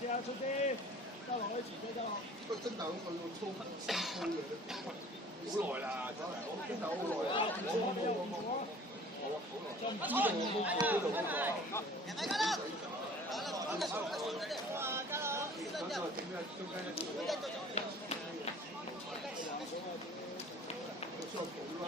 啲啊，出啲，交落去前邊交落。不過真大佬佢個操新操嘅，好耐啦，真係我真係好耐啦。我好耐。就唔知道我嗰度嗰個。人哋加啦。哇，加啦！咁就整咗中間一個。雙補啦。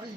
係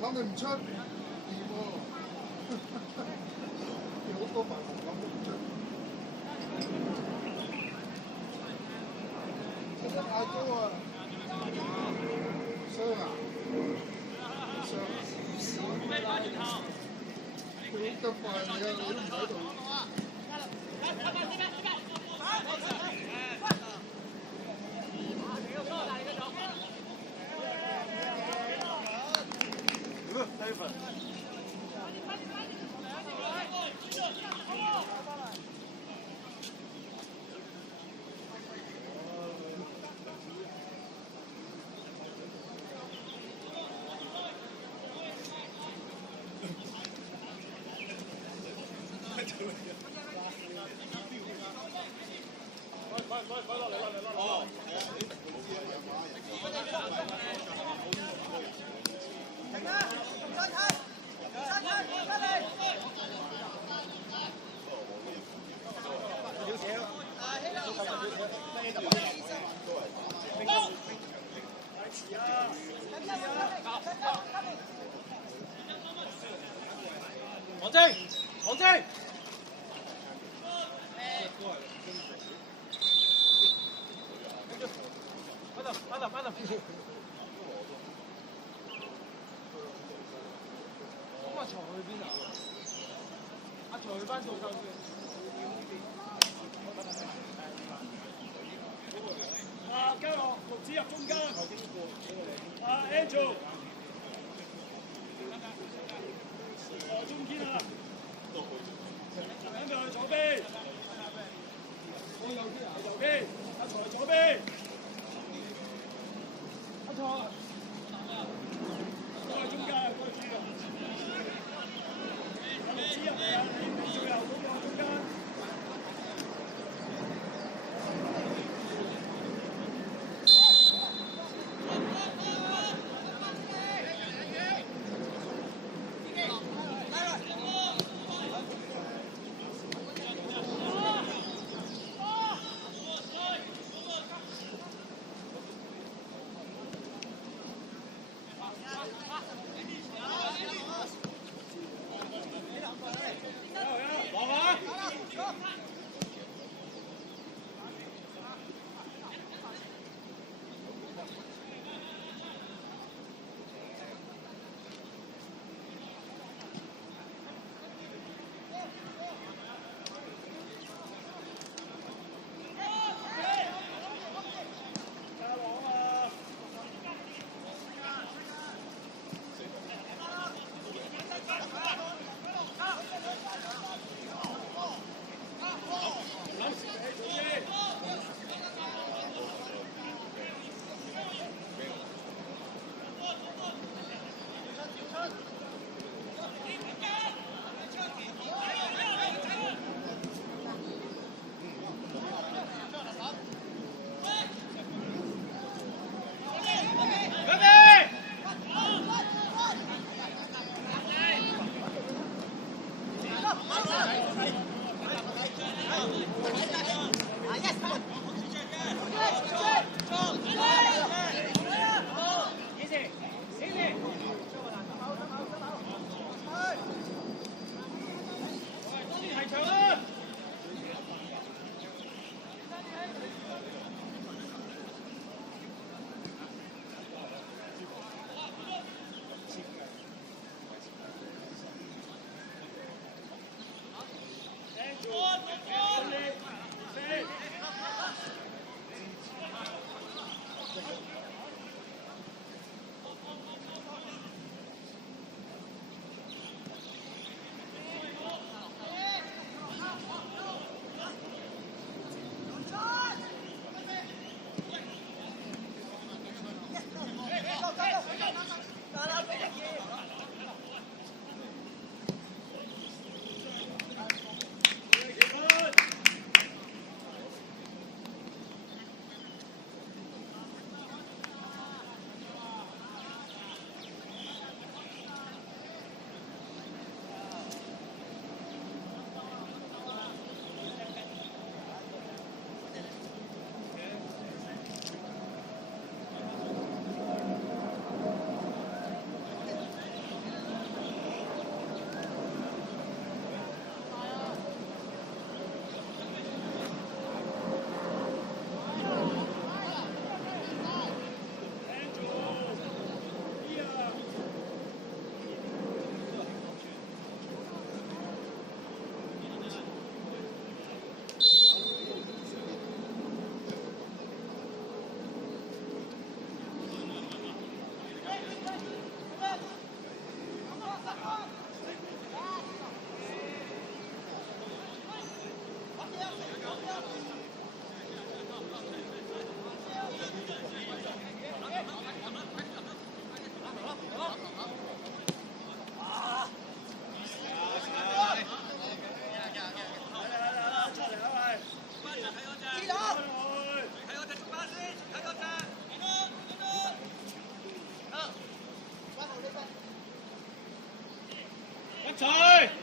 諗你唔出，掂喎，好多埋諗都唔出，出得太高啊！傷啊！傷啊！佢得快你啊！你都唔喺度。黃晶，黃晶。翻到。咁阿財去邊啊？阿財去翻做夠先。嘉樂，六子入中間。Angel。中堅啊！兩個去左邊。我右邊啊！右邊。阿財左邊。阿財。過去中間啊！過去主啊！阿六子入嚟啊！你最後嗰個中間。賽。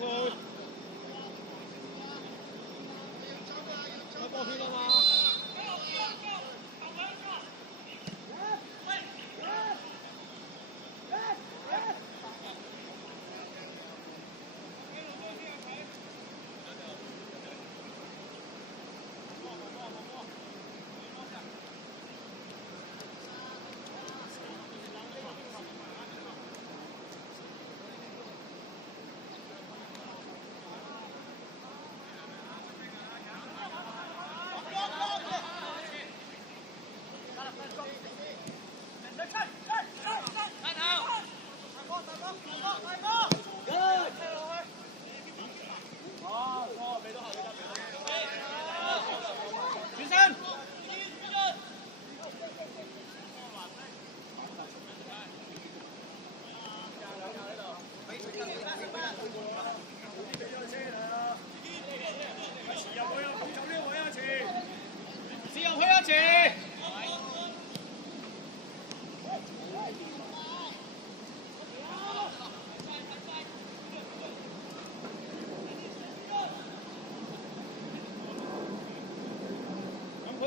Good.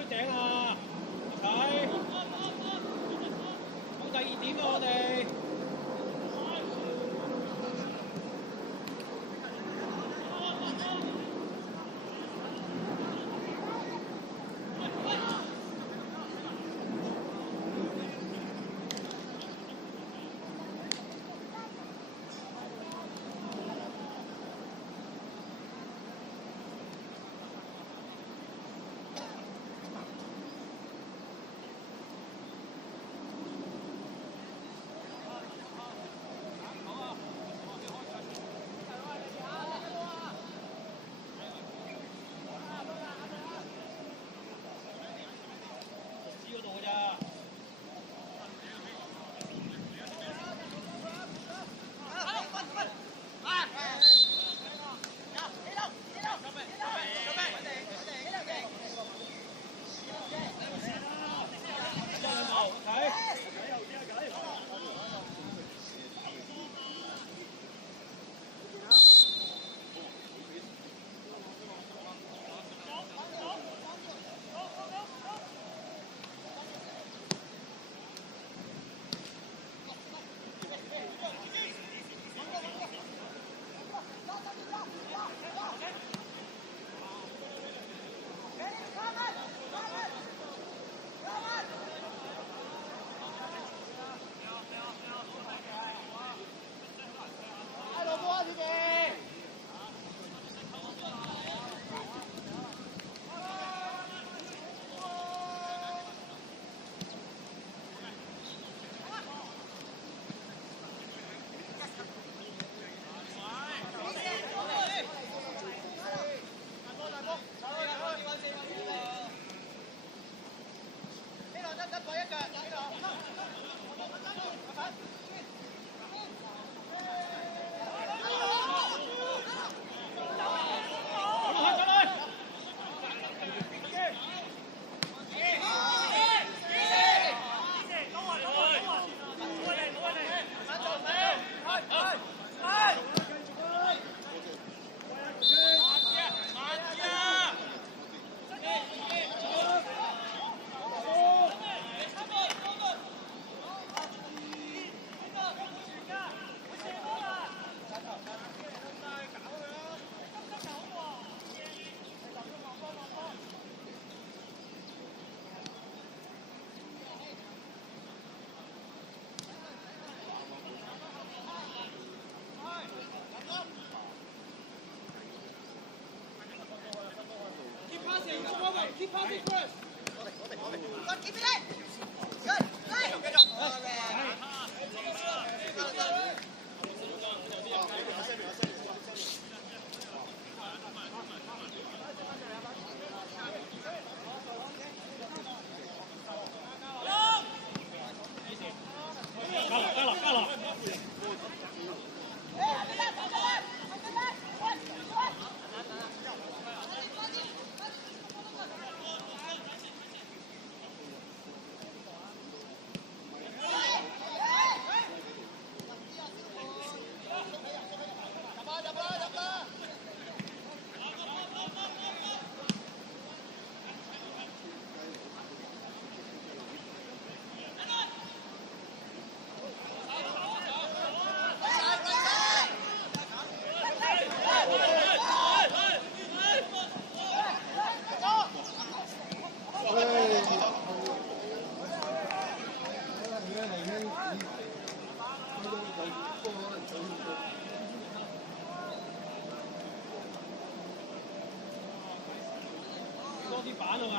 追頂啊！睇，到第2點啊！我哋。Keep passing first. Keep it in. Good. Good.多啲板啊，係。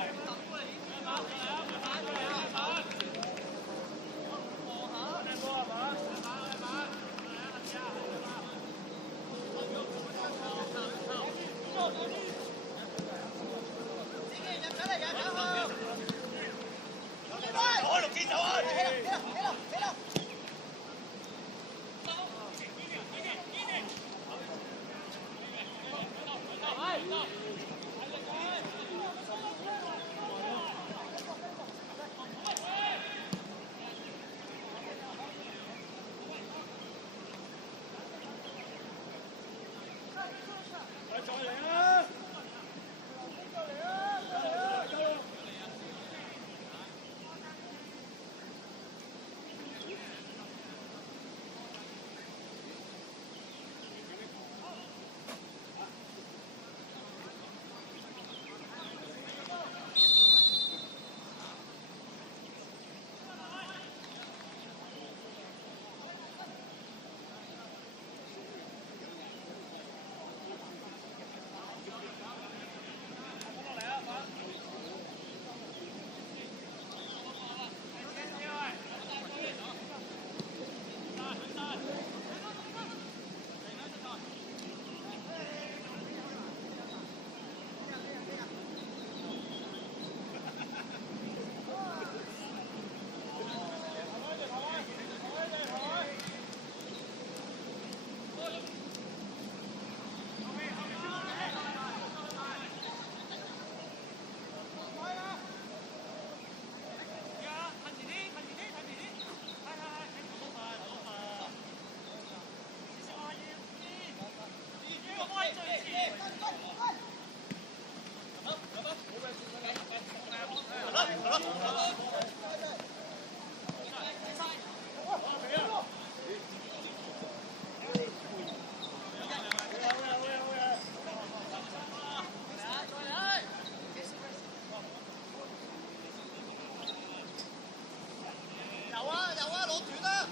穩陣啦！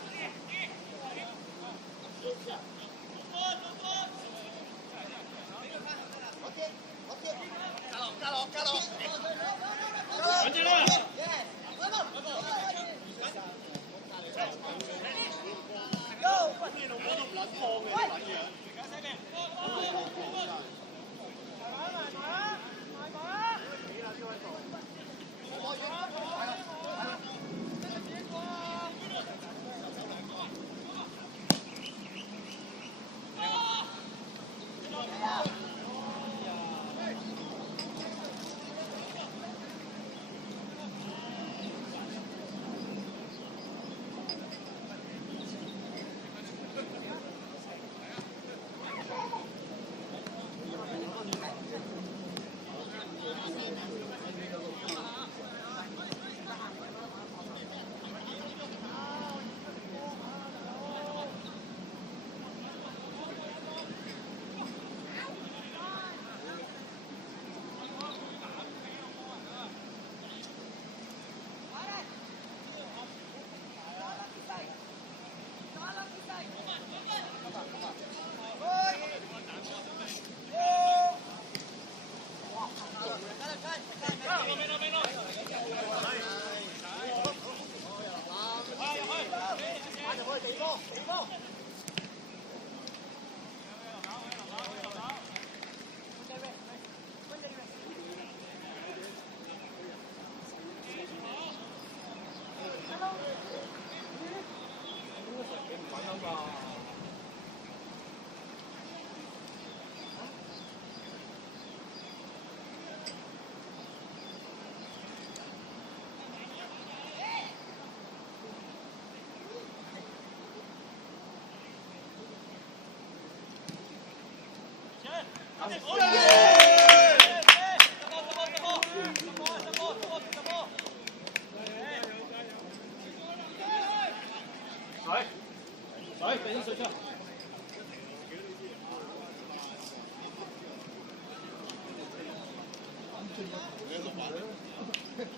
水，俾啲水出。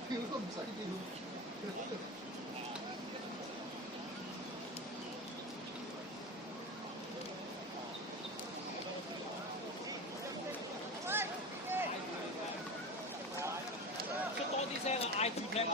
跳都唔使跳。出多啲聲啊！嗌住踢啊！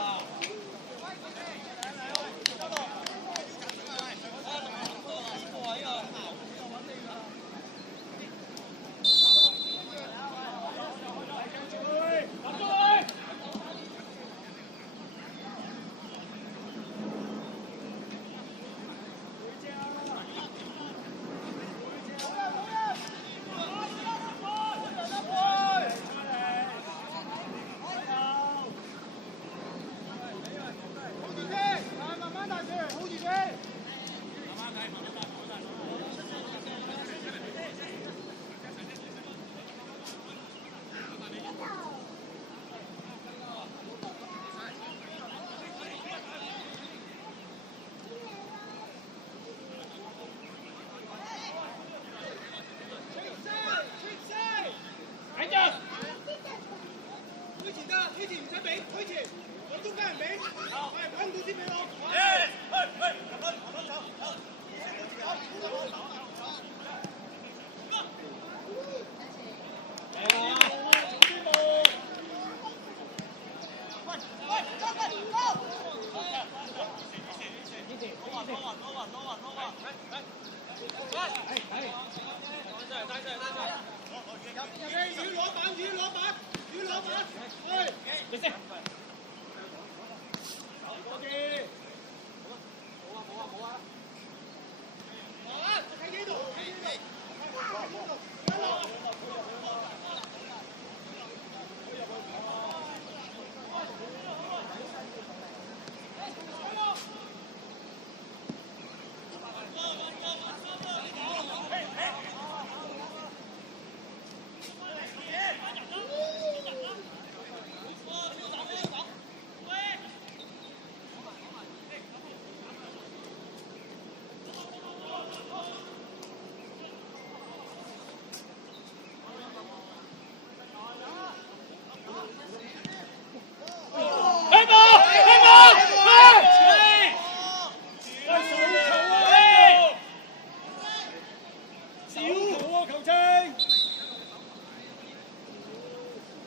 推前唔使俾，推前，揾中間人俾，係揾唔到先俾我。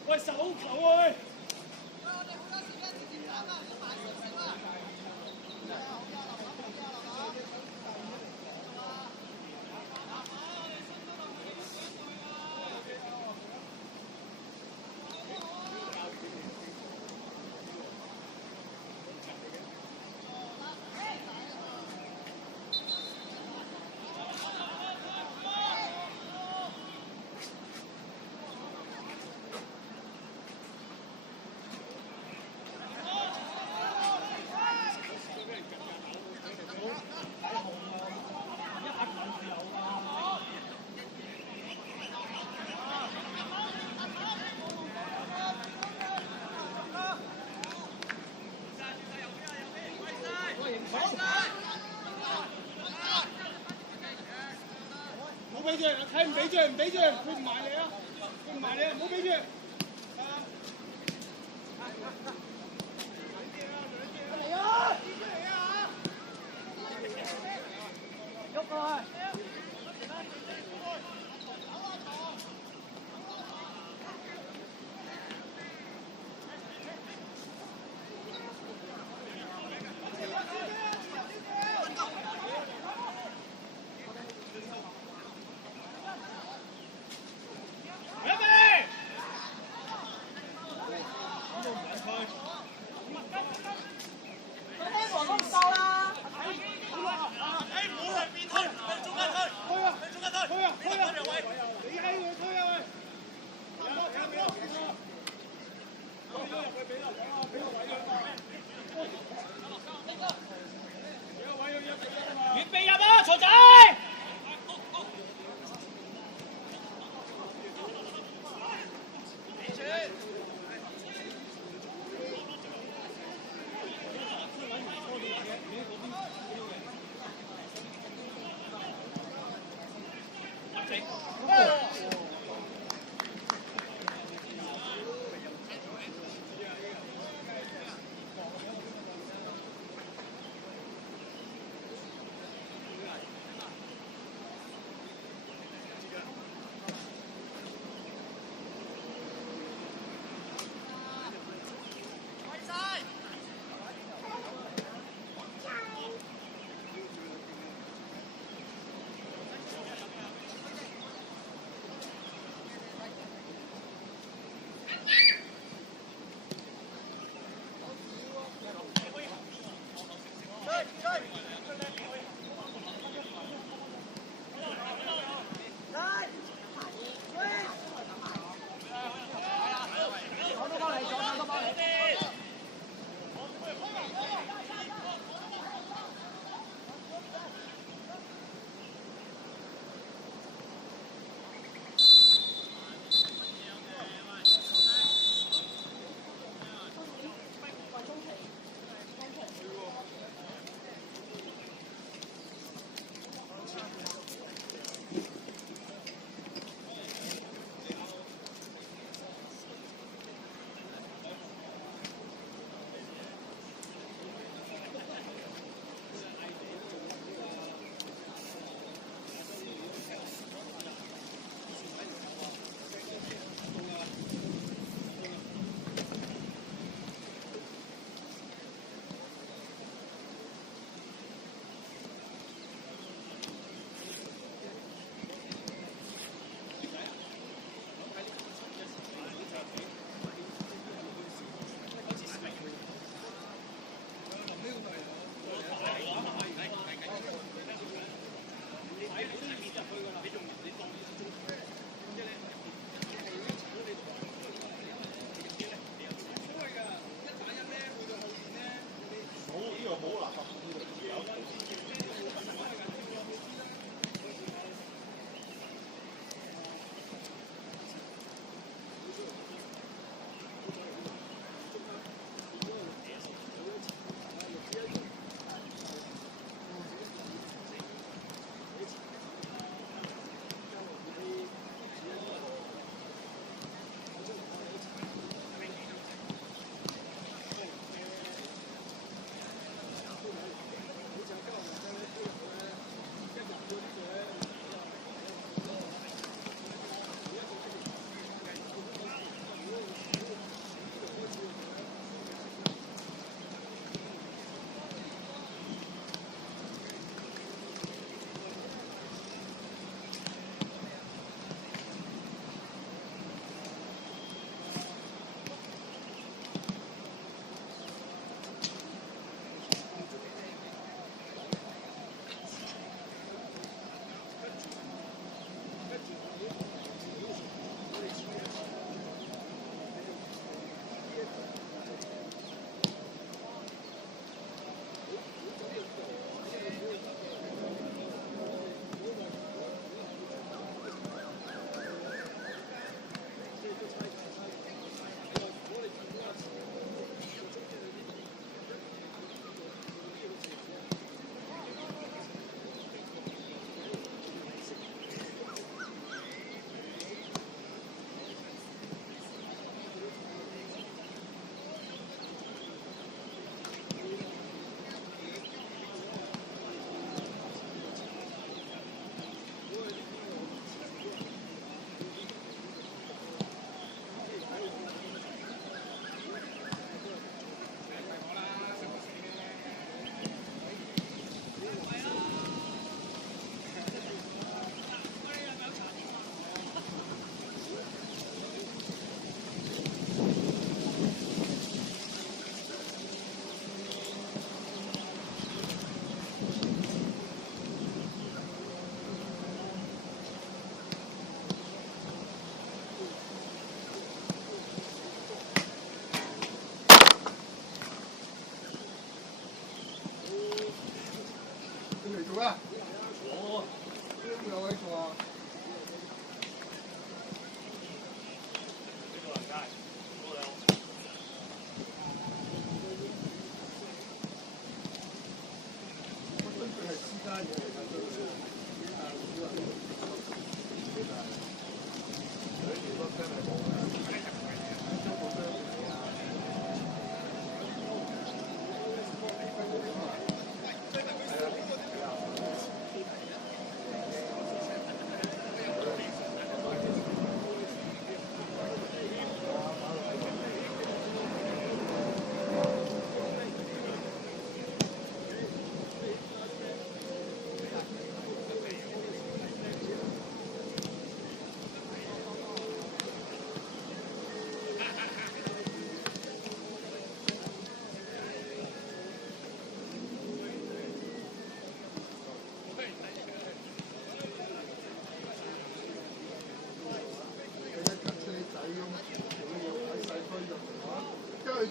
喂，手球喂！冇俾住，睇唔俾住，唔俾住，佢唔埋你啊！佢唔埋你啊！唔好俾住。嚟啊！喐佢！預備入啊，曹仔！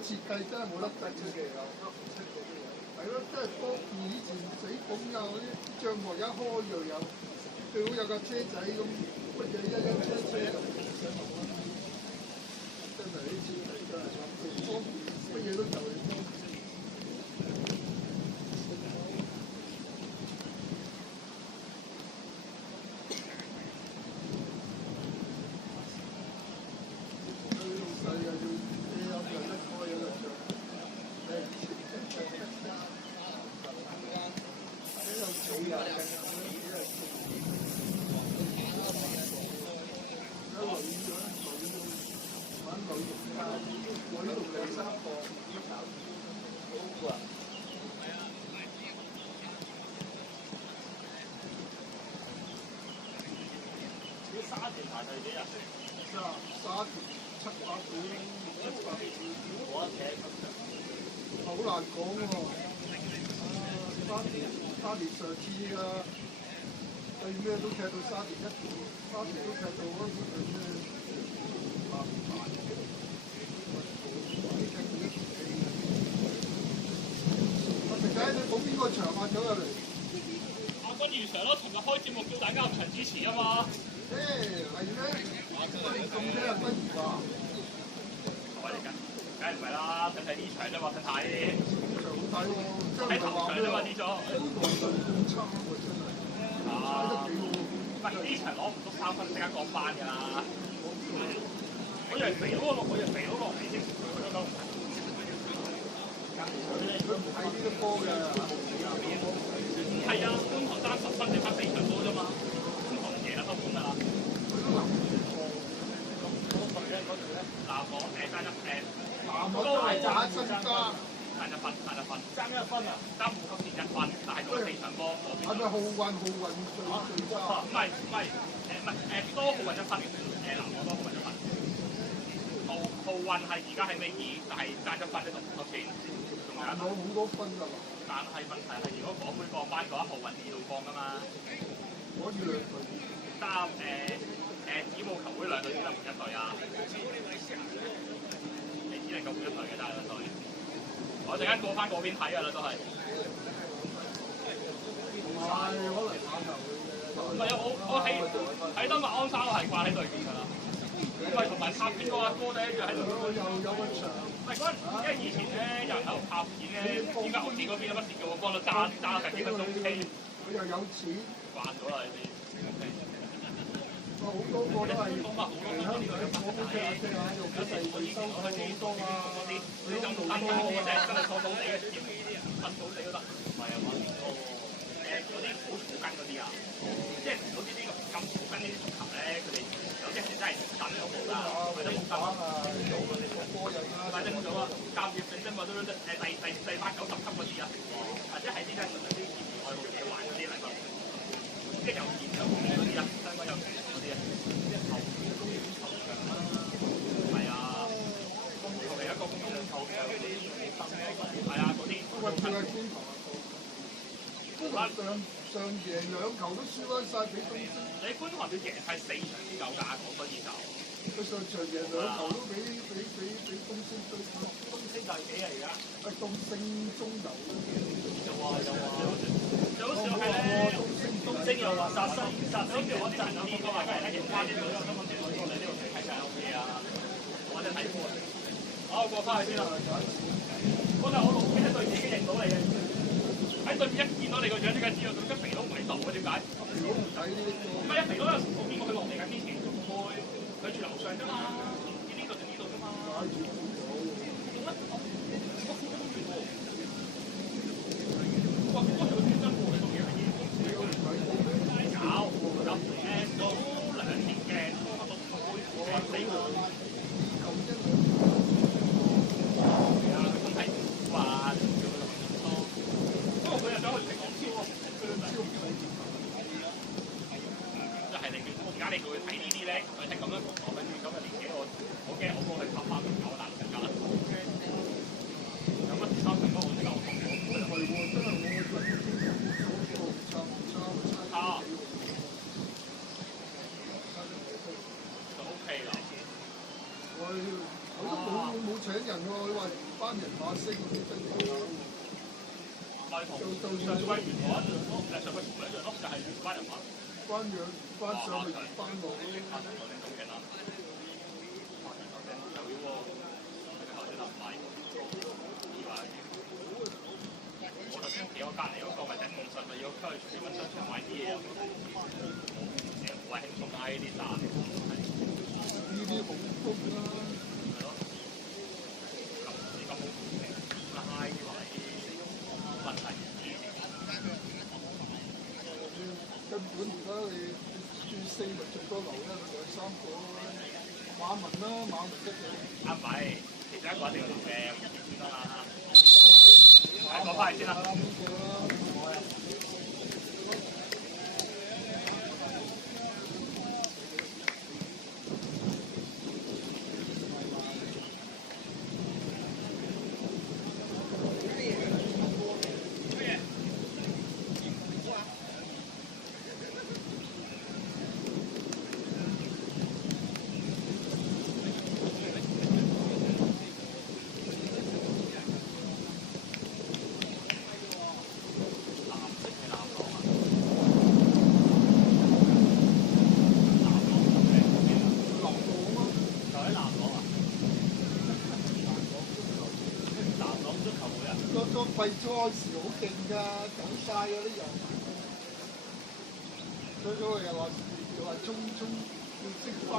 設計真係冇得計佢哋啊！係咯，真係方便。以前死拱啊嗰啲帳幕一開又有，最好有架車仔咁，乜嘢一車，真係啲設計真係方便，乜嘢都有。好難講喎，沙田上次啊，對咩都踢到沙田都踢到嗰啲咩阿肥仔，你報邊個場啊？走入嚟。阿君如 Sir 咯，尋日開節目叫大家入場支持啊嘛。係咩？咁聽阿君如話。係嚟㗎。梗係唔係啦，睇睇呢場啫嘛，睇睇。好睇喎，睇頭場啫嘛呢種。咁差喎真係。啊！唔係呢場攞唔足3分，即刻降班㗎啦。我以為肥佬落嚟先，佢都佢唔睇呢個波嘅。係啊，觀塘30分，你翻4場波啫嘛，觀塘贏得收工㗎啦。佢都諗住嗰隊咧，南港爭大增加。爭1分，爭1分啊！爭5級前1分，但係嗰4場波嗰邊。係咪浩運最差？唔係多浩運1分，南港多浩運1分。浩運係而家係尾2，但係爭1分啫，同5級前。攞好多分㗎嘛！但係問題係，如果港妹降班嘅話，浩運2度降㗎嘛。可以2隊。子母球會2隊只能換1隊啊！你只能夠換1隊嘅，但係2隊。我陣間過翻嗰邊睇㗎啦，都係。可能打球唔係啊！我喺得馬鞍山，我係掛喺對面㗎啦。唔係同埋拍片嗰個哥仔一樣喺度。又有個場。唔係嗰陣，因為以前咧有人喺度拍片咧，依家我知嗰邊有乜事叫我幫到揸緊幾分鐘機。佢又有錢。慣咗啦，你哋。好多個都係嚟香港，我都踢下用咗第2收好多啊！你咁做得多嘅啫，真係錯到你嘅添，瞓到你都得。唔係啊嘛，嗰啲好草根嗰啲啊，即係好似呢個咁草根呢啲足球咧，佢哋有啲係真係等咗冇啦，或者冇得啊，或者冇咗啊，教業性質嘛，都第8、90級嗰啲啊，或者係啲真係純粹啲業餘愛好者玩嗰啲嚟㗎，即係有錢有錢嗰啲啊，香港有錢嗰啲啊，後面嘅公園球場啦，係啊，係一個公園球場嗰啲，係啊嗰啲。喂，佢係觀塘啊！上贏2球都輸翻曬俾東昇。你觀塘要贏係4場先夠㗎，所以就佢上場贏2球都俾東昇追翻。東昇第幾啊而家？係東昇中游啦。有啊！最好笑係咧，東昇又話殺生，我啲朋友見過話，梗係贏翻啲女，我心諗住我嚟呢度睇曬 OK 啊！我真係睇過。好，過翻去先啦。嗰陣我老記得對自己認到你嘅。喺對面一見到你個樣，即刻知道咁肥佬唔喺度嘅，點解？肥佬唔使呢個。唔係啊，肥佬有時我見過佢落嚟緊之前，佢住樓上啫嘛，唔知呢度定呢度啫嘛。哇！嗰條專登過嚟做嘢係嘢，有早2年嘅初級讀書會4個。係啊，佢真係話。佢又想去食港超喎，就係你而家你叫佢睇呢啲咧，佢聽咁樣講，跟住咁嘅年紀，我驚我過去拍翻唔夠大。喎，你話班人馬星嗰啲真係有。咪同上季原來一樣咯，上季同一樣咯，就係班人馬。翻上去翻落。發成個正中嘅啦。有喎，頭先唔係，以為。我頭先企我隔離嗰個咪頂50咪要出去揾商場買啲嘢啊！成日好輕鬆啊！呢啲站。呢啲好風啦。係咯。咁好平，拉啲位問題唔知。根本而家你住4咪最多留2、3個馬文啦，馬文一個。唔係，其中一個一定要留嘅，先得啦。講翻嚟先啦。費初時好勁㗎，走晒嗰啲人。所以嗰個又話衝要識翻。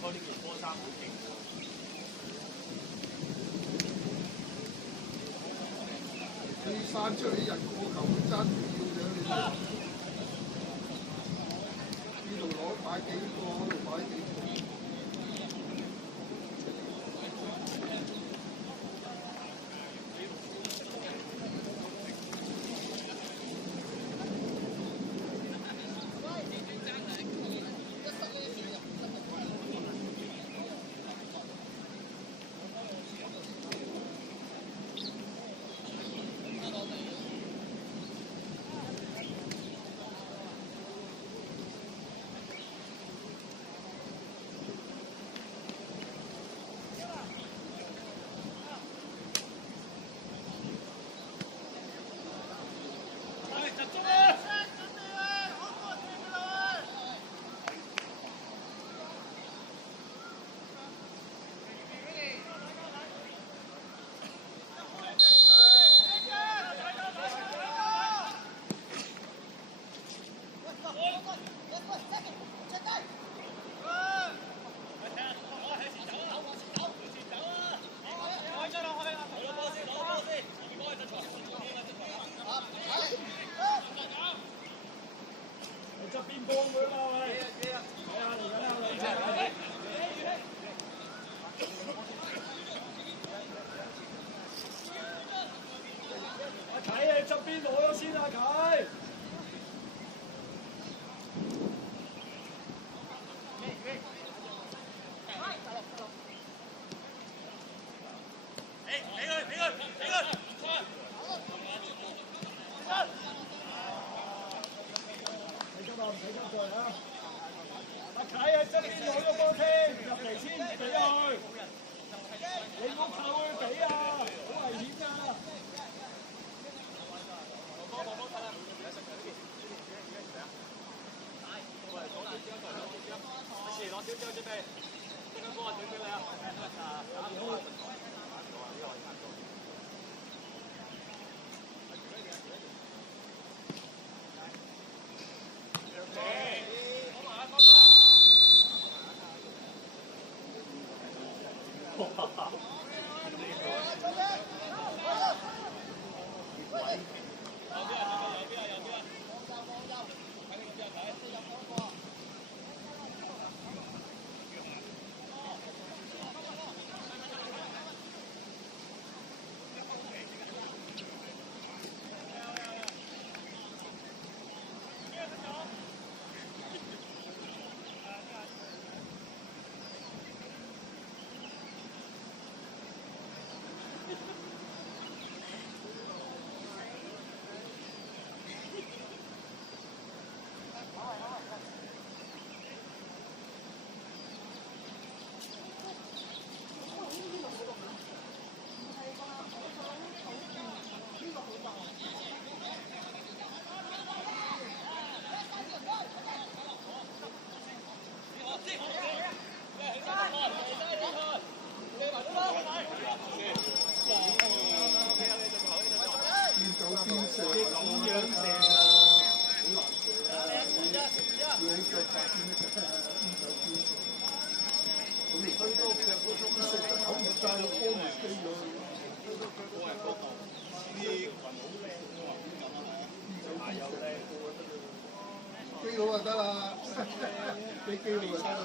嗰啲件波衫好勁喎！啲山出啲人過球爭住要嘅，你睇呢度攞擺幾個，嗰度擺幾個。腳發展咧就邊有邊咁你分多腳嗰種食口唔晒個波咪飛咗。機好就得啦，俾機會就得啦。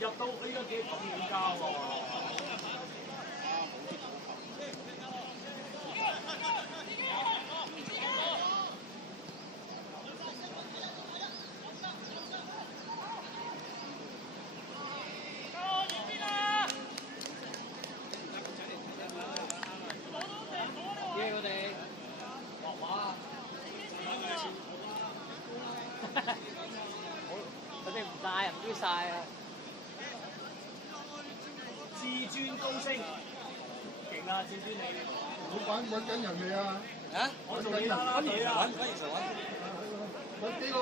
入到呢個幾咁遠交喎。佢哋唔帶唔知晒啊！至尊高升，勁啊！至尊你。老闆揾緊人未啊？啊？我做你啦啦隊啊！揾現場揾。揾幾個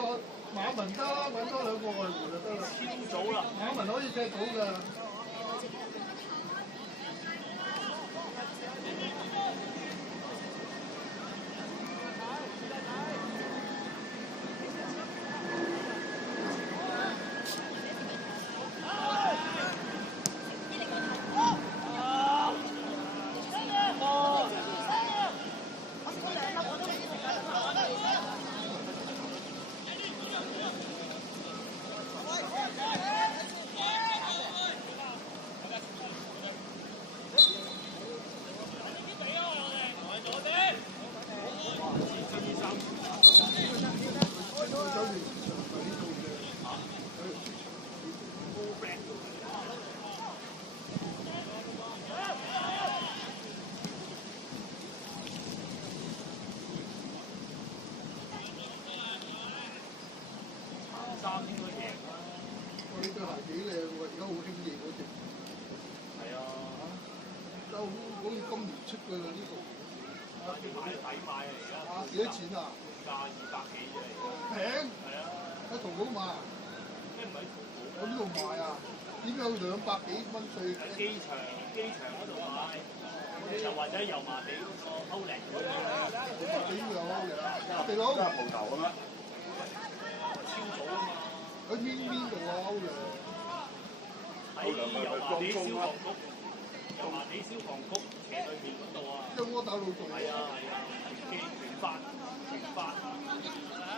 馬文得啦，揾多2個外援就得啦。超早啦！馬文可以踢到㗎。我呢對鞋幾靚喎，而家好興嘢嗰隻。係啊，都好似今年出㗎啦呢個。抵買啊而家。幾多錢啊？價200幾啫而家。平？係啊。喺淘寶買啊？咩唔係淘寶？我呢度買啊？點解200幾蚊最？機場嗰度買，又或者油麻地嗰個歐力嗰度。幾樣啊？地佬。都係鋪頭咁樣。超早啊嘛！喺邊度啊？歐陽？喺油麻地消防局，油麻地消防局斜對面嗰度啊！即係窩打老道。係啊係啊，機拳法。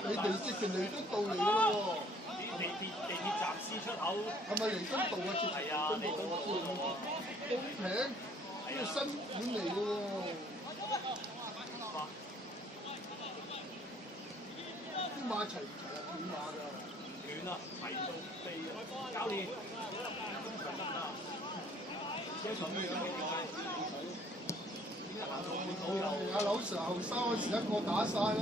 你哋直情嚟都到嚟㗎咯喎！地鐵站 C 出口。係咪嚟東道啊？直係啊，嚟東道嗰度啊。咁平？呢個新款嚟㗎喎！啲馬齊唔齊啊？斷馬㗎。斷啦，齊到飛啊！教練，阿劉 Sir 後生嗰時一個打晒啦，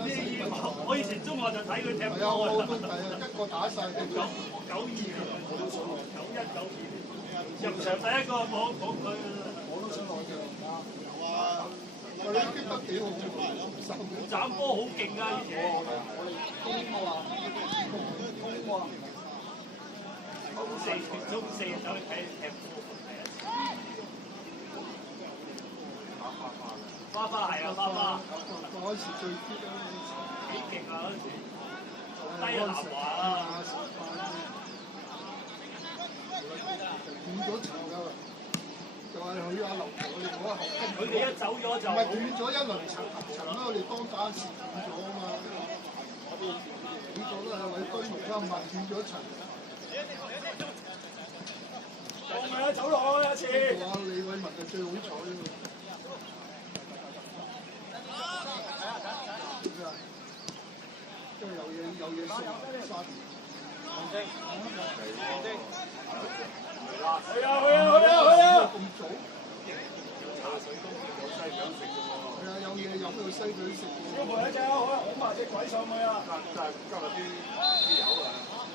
我以前中學就睇佢踢波係啊，我都睇啊，一個打晒。92年、91、92入場第一個講佢。我都想攞獎啊！我哋擊得幾好喎，斬波好勁啊！以前。中四走去睇踢波，花花係啊，花花。嗰時最激啊！幾勁啊！嗰時低啊南華啊！斷咗層㗎，就係佢阿劉我哋嗰個後跟。佢哋一走咗就。唔係斷咗一輪層啦，我哋當打時斷咗啊嘛。斷咗啦，係咪堆木啦？唔係斷咗層。係咪啊？走落去一次。哇！李偉文係最好彩喎。因為有嘢送沙田。去啊！咁早？茶水都有西餅食㗎喎。係啊，有嘢飲有西餅食喎。小朋友隻可能拱埋隻鬼上去啊！但係今日啲友啊，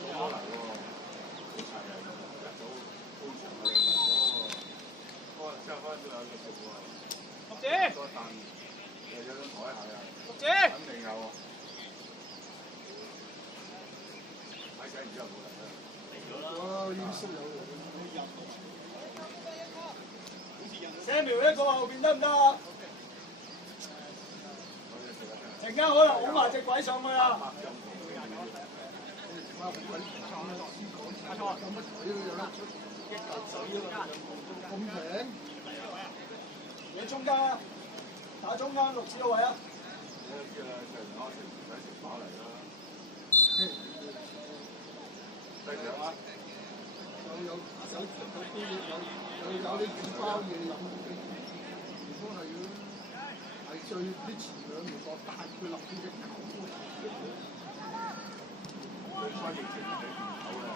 冇可能喎。一早高層啊，嗰個收翻都有嘢食喎。六姐，多啖又有張台係啊，六姐，肯定有喎。睇緊然之後冇人啦。哇！已經縮有人。Samuel 一個後邊得唔得啊？陣間可能拱埋隻鬼上去啊！咁平？你中間啊，打中間6字個位啊！叫啦，就唔可以唔使食飽嚟啦。細獎啊！有啲幾包嘢飲，如果係係最啲前2年個大佢立啲隻狗，最差疫情係狗啦。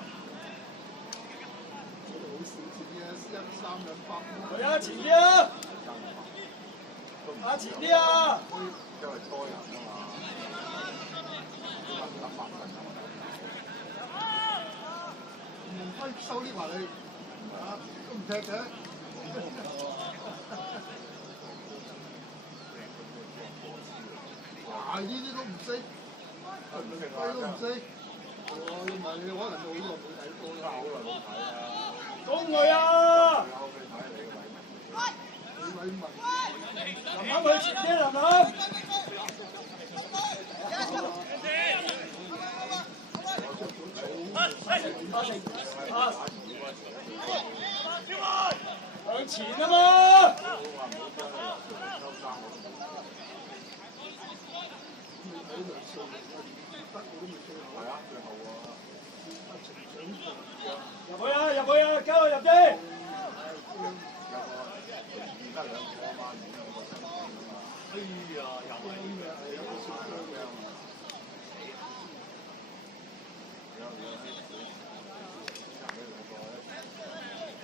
我哋好少錢嘅，1、3、200蚊。嚟啊，前啲啊！前啲啊！因為多人啊嘛，得8份啊嘛。唔批收呢話你，啊都唔踢嘅。哇！呢啲都唔識，呢都唔識。我唔係你可能好耐冇睇波啦，好耐冇睇啊！攻佢啊！李偉文，林肯去前啲，林肯。向前啊嘛！入去啊！入去啊！交佢入啲。哎呀，又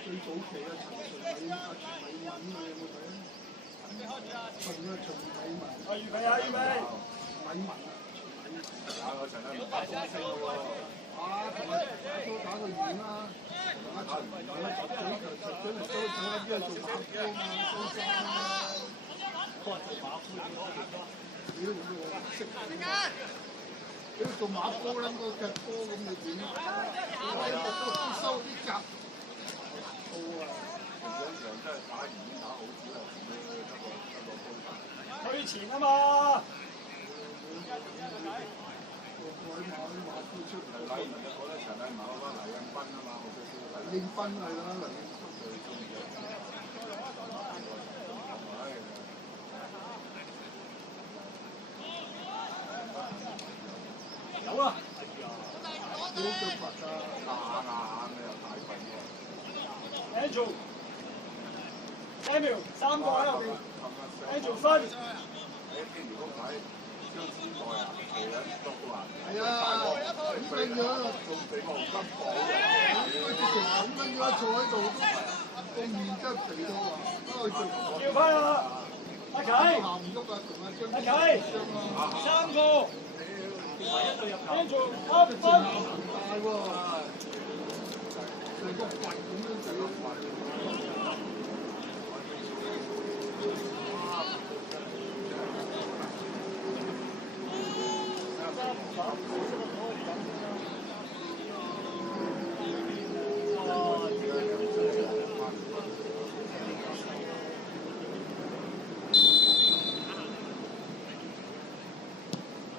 最早期嘅陳美敏啊，你有冇睇啊？陳美敏。預備啊！預備。米文啊，我陳偉文打中聲喎。同埋都打到遠啦。阿陳嚟都走咗邊度做馬夫啊嘛，蘇生啊。幫人做馬夫屌我識屌做馬夫撚個腳波咁你點啊？都收啲夾。好啊！上場真係打完已經打好少啦，得個高。推前啊嘛！馬夫出嚟，黎文嘅覺得陳偉文嗰班黎應斌啊嘛，我最少睇。應斌係啦，黎應斌最中意。有啦！好腳滑㗎，硬嘅又大份喎。Andrew、Samuel 三個喺後邊 ，Andrew 分。如果睇張子代啊，其實都話係啊，咁樣仲比黃金寶。直情咁樣坐喺度，個面真係肥到啊！叫翻啊！阿啟，行唔喐啊，同阿張。阿啟，三個。Andrew 8分。大喎，成個棍咁樣死。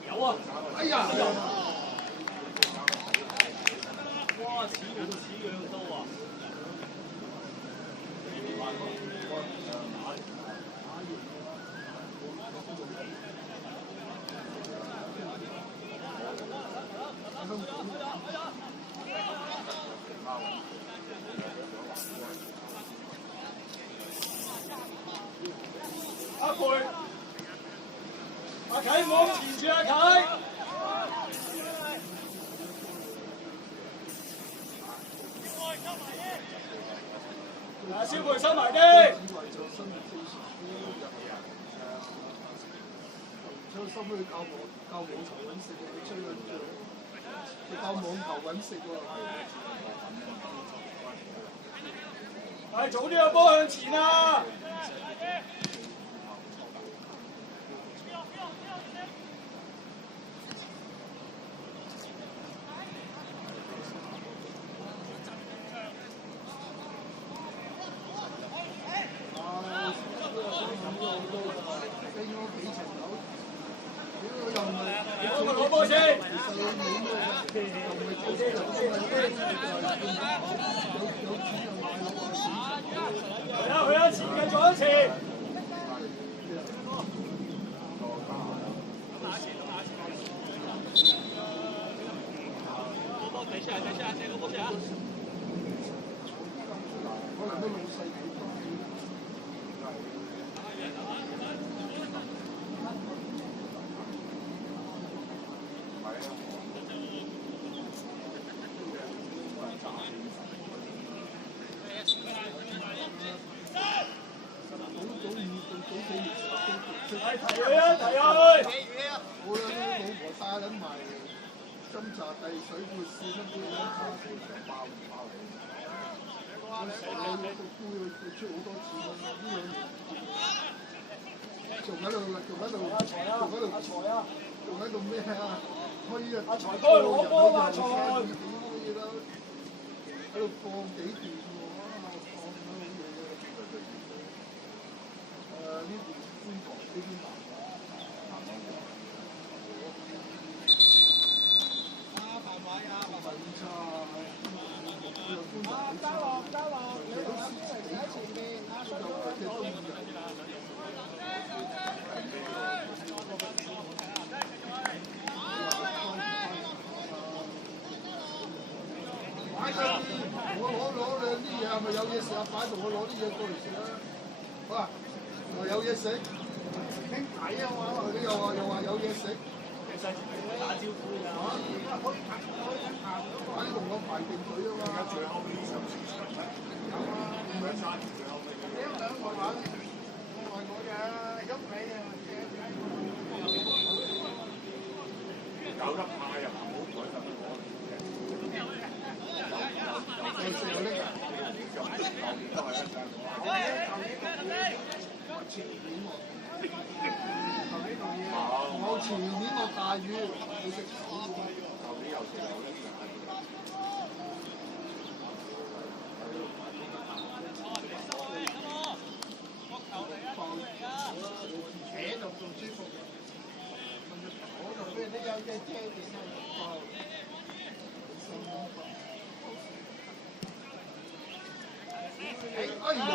有啊！哎呀！哇！似樣都啊！阿培，阿啟唔好纏住阿啟。嗱，小培收埋啲。出心去教網球揾食啊！你吹緊佢，你教網球揾食喎。係早啲有波向前啊！攞波先。去啊！前繼續一前。可能都老細幾多。係提佢啊！提下佢。好啦，老婆帶撚埋斟茶遞水，佢試乜都飲茶，其實爆唔爆嚟？個杯佢出好多錢啊！呢兩年仲喺度咩啊？推啊！阿財哥攞波嘛，財！喺度放幾段喎，放好嘢嘅。呢邊觀塘呢邊難交落，你喺前面，阿水哥。我攞兩啲嘢係咪有嘢食啊？擺度我攞啲嘢過嚟食啊！好啊，有嘢食，傾偈啊嘛！佢又話有嘢食，打招呼㗎。快啲同我排定隊啊嘛！最後尾20次出嚟，有啊，唔係3年最後尾。你兩個玩，我嘅，喐你啊！搞得派又唔好彩就我。我前年落大雨，你食草後年又食有呢扯就仲舒服，我就俾你有隻車點啊！哎呀！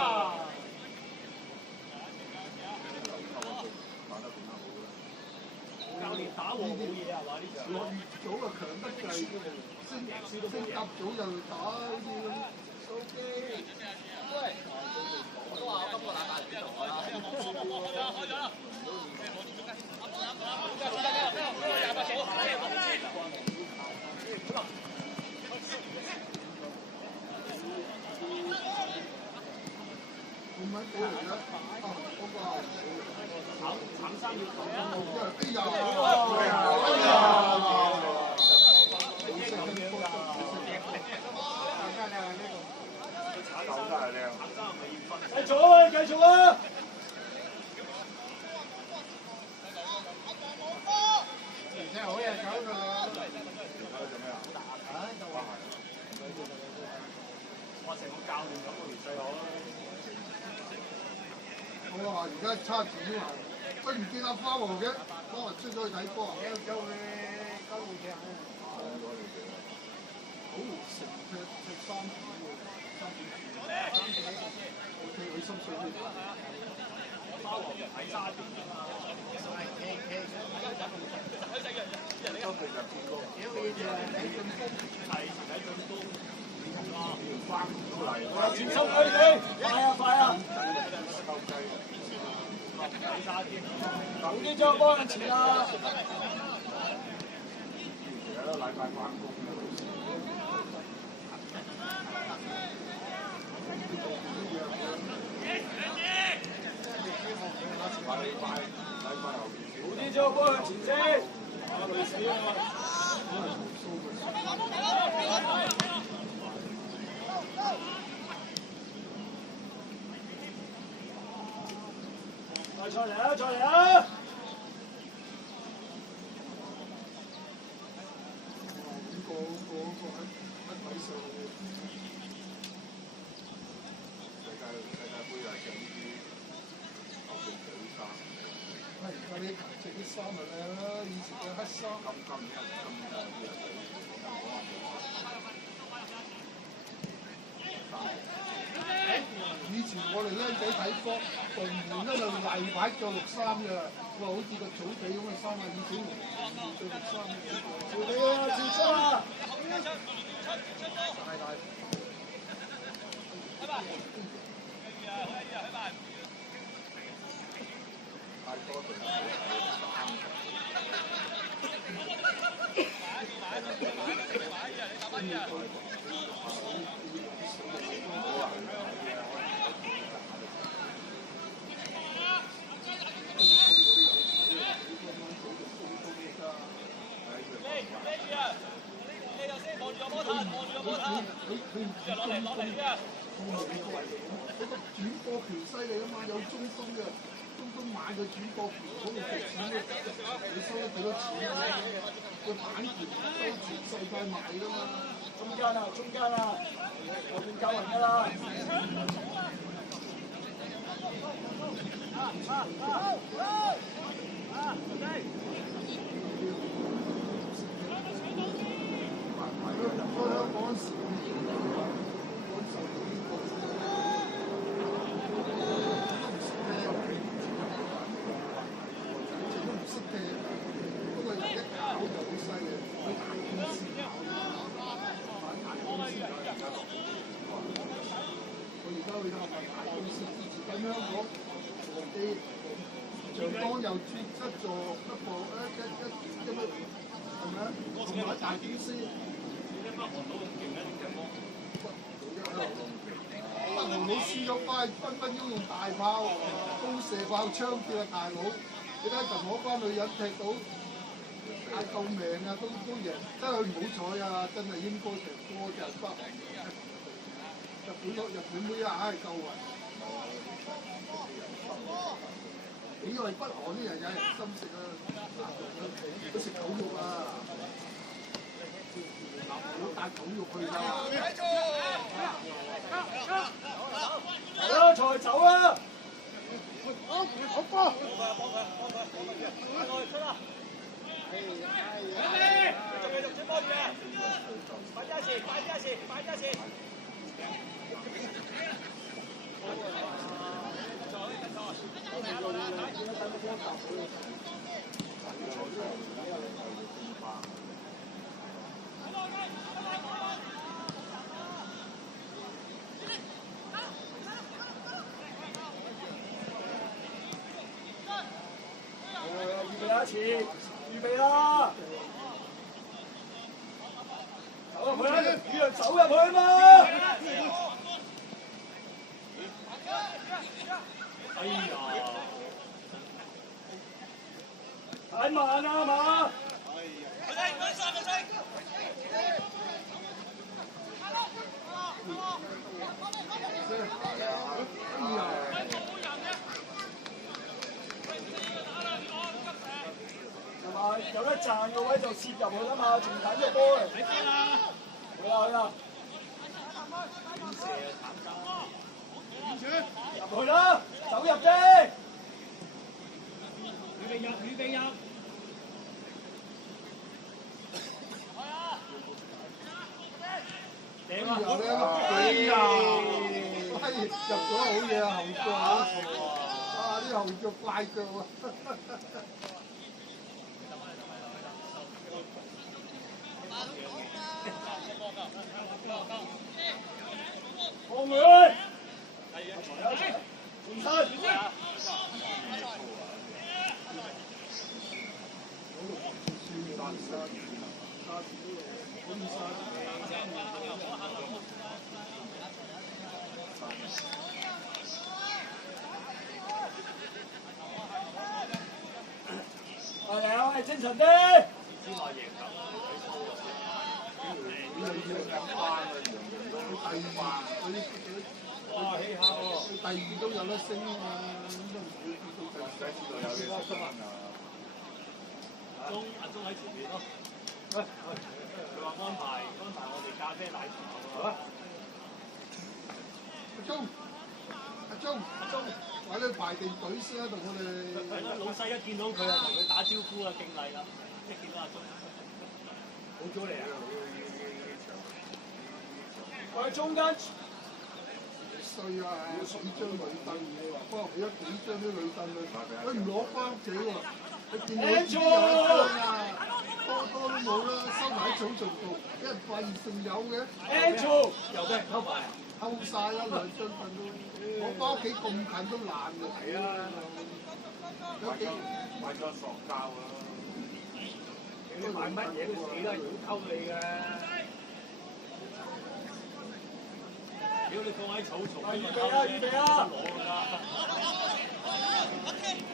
教練打和冇嘢係嘛？呢場落越早就強得滯，升甲早就打呢啲咁。手機，喂，我都話我今個禮拜唔做啦。咁樣過嚟啦，嗰個慘生要講啦。哎呀！繼續啊！繼續啊！真係好嘢搞㗎啦！我成個教練咁個年細佬啦。我話而家差錢啊！不如見阿花王嘅，花王出咗去睇波啊！有佢交換嘅。好成踢3點喎，3點。我睇佢心水啲。花王睇沙田㗎嘛。前手佢哋，快啊！早啲將幫人前啊！禮拜翻工早啲將幫人前先。累死啊！再嚟啊！再嚟啊！個喺底上。世界盃又係整啲後備隊衫。係而家啲球著啲衫咪靚啦，以前嘅黑衫。以前我哋僆仔睇波，動員嗰度例牌着綠衫嘅，哇！好似個草地咁嘅衫啊，以前着綠衫嘅。前你啊！前出啊！太多隊佢轉播權犀利啊嘛，有中東嘅，中東買嘅轉播權好值錢嘅，你收得幾多錢啊？個版權收全世界賣㗎嘛。中間啊，中間啊，後邊救人㗎啦！長江又轉一座一部係咪啊？同埋大公司。北韓佬輸咗翻，分分鐘用大炮、高射炮槍叫啊大佬！你睇琴嗰班女人踢到嗌救命啊，都贏，真係唔好彩啊！真係應該踢波就係北韓。日本妹啊，唉夠啊！你以為北韓啲人有人心食啊？佢食狗肉啊！我帶狗肉去㗎。走啦，財走啦！好波！預備啦，前，預備啦！走入去啦，雨人走入去啊嘛！哎呀！太慢啦嘛！有得賺個位就切入去啦嘛，仲等個波嚟。你飛啦！去啦去啦！入去啦，走入啫！預備入，預備入。哎呀！入咗好嘢啊，後腳啊！啊，啲後腳怪腳啊！放佢！換身！嚟啊！喂，精神啲！哇！起下喎，第二都有得升啊嘛，咁都唔會跌到就使知道有幾多新聞啊！阿鐘喺前面咯。佢話安排我哋咖啡奶茶喎。阿鐘，或者排定隊先啦，同我哋。老細一見到佢啊，同佢打招呼啊，敬禮啦！一見到阿鐘，好早嚟啊！我喺中間。衰啊！幾張女凳，不過俾咗幾張啲女凳佢，佢唔攞翻屋企喎。佢見到有一張啊，多都冇啦，收埋喺草叢度，一人發現仲有嘅。Andrew 又俾人偷埋，偷曬啦兩張凳都，我翻屋企咁近都爛㗎。係啊，買咗塑膠啦。你買乜嘢都死啦，如果偷你嘅。屌你放喺草叢，預備啊！預備啊！攞㗎啦！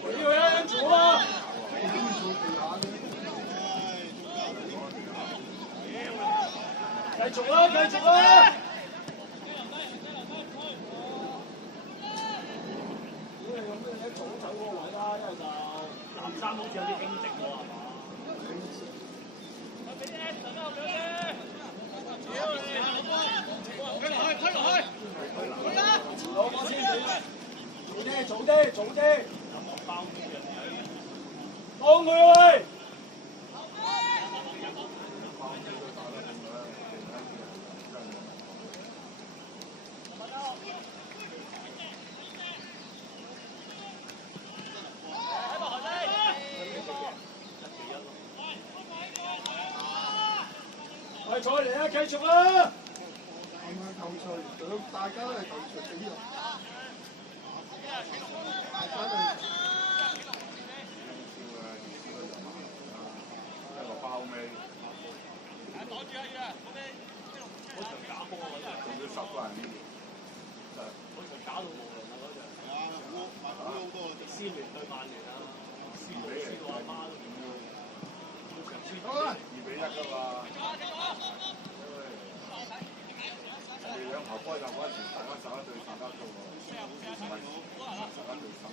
俾佢啊，Andrew啊！繼續啦，繼續啦！藍衫好似有啲輕敵喎，係嘛？攞波先，早啲，幫佢啊喂！喂，再嚟啊，繼續啦！係咪球賽？大家都係球賽幾人？大家都係。一個包尾，嗰場假波啊！仲要10個人呢邊，嗰場假到無倫啊！嗰場迪斯聯對曼聯啊，輸到阿媽都點樣？好2-1㗎嘛。因為兩球開就嗰陣時，大家11對11做喎，唔係11對10。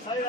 犀利！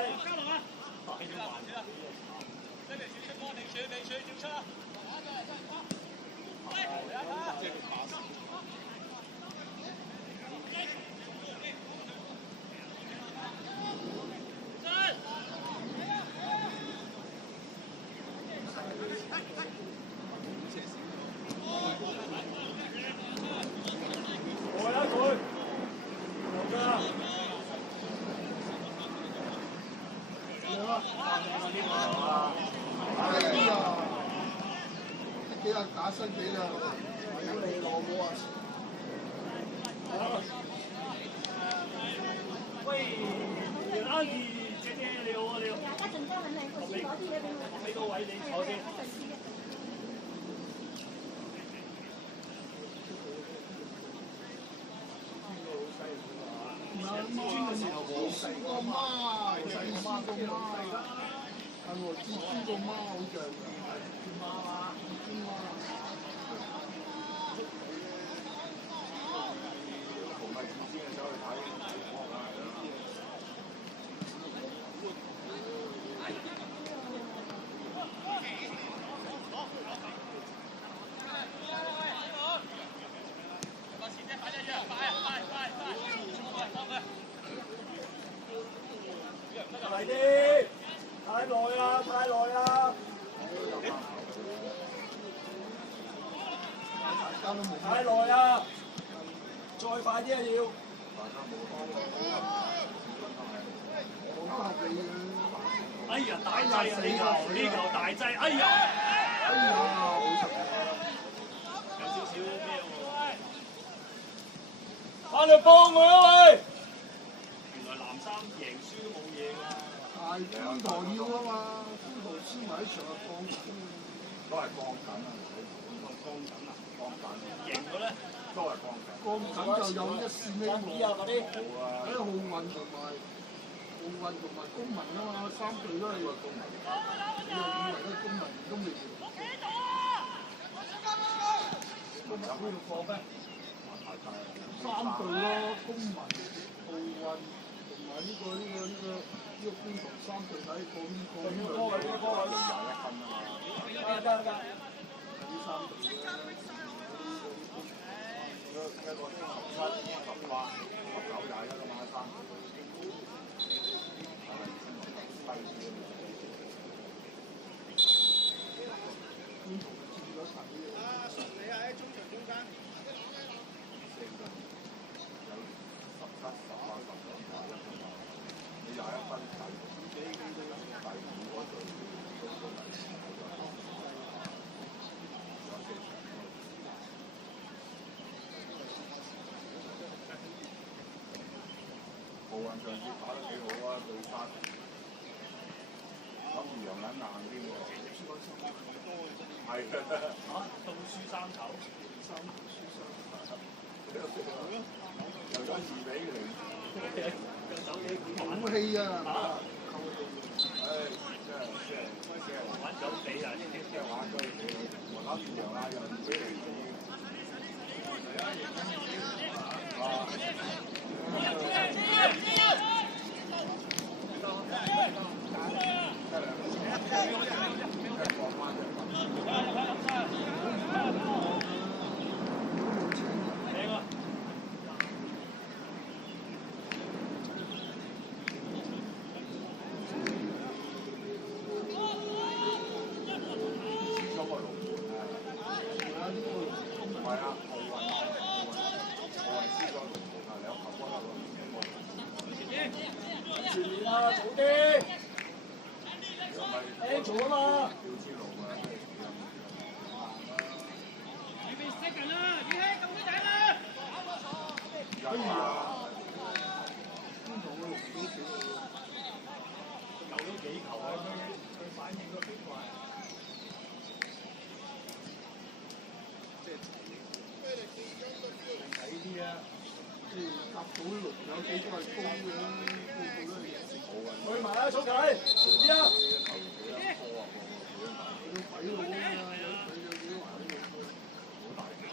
幾啊假身幾啊，有你攞冇啊！喂，Andy姐姐你好啊，你好。一陣間揾你，我先攞啲嘢俾我。俾個位你坐先。細個媽，細媽個媽，係喎，蜘蛛個媽好似係。快啲！太耐啦！太耐啦！再快啲啊要！哎呀，大劑啊！呢球大劑，哎呀！有少少咩喎？翻嚟幫我啊喂！原來藍衫贏輸都冇嘢㗎。係觀塘要啊嘛，觀塘輸埋一場就放緊。都係降緊啊！贏咗咧，都係降緊。降緊就有一線希望。嗰啲喺奧運同埋公民啊嘛，3隊都係公民。你又以為咧公民都未贏？公民邊度放咩？3隊咯，公民、奧運同埋呢個觀塘3隊睇過邊個？呢個波位21分啊嘛！得。呢3隊啦。一個17、18、19、21㗎嘛，3隊。奧運上次打得幾好啊，對沙田，今年又撚硬啲喎。係啊，都輸3球，又咗2-0。好氣啊！唉，真係玩狗地啊！即係玩咗你，我諗住讓啦，又2-0。啊！啊，早啲。A 做啊嘛。哎呀！邊度會龍幾少？救咗幾球啊！佢反應都幾快。睇啲啊，即係夾到龍有幾多係高嘅，個個都係嘢食好啊！去埋啦，速計，遲啲啊！佢都鬼佬啊嘛，有幾多鬼佬好大球。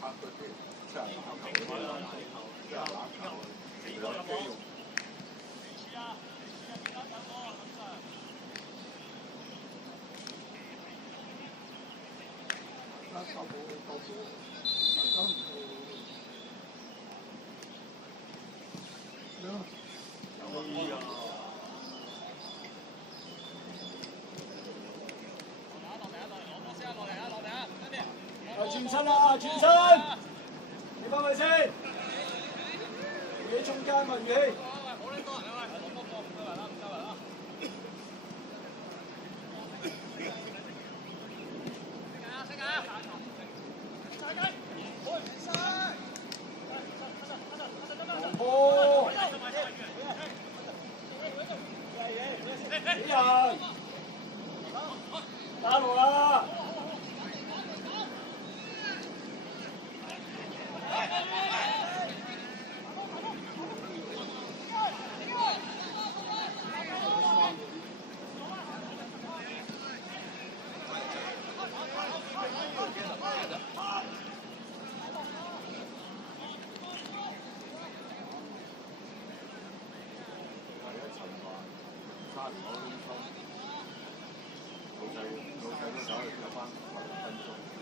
拍嗰啲即係打球嗰啲啦，即係打球，有肌肉。而家鬥波，大家唔做。咩啊？轉身啊！轉身，你翻去先。你中間問佢。波。幾人？打落啦！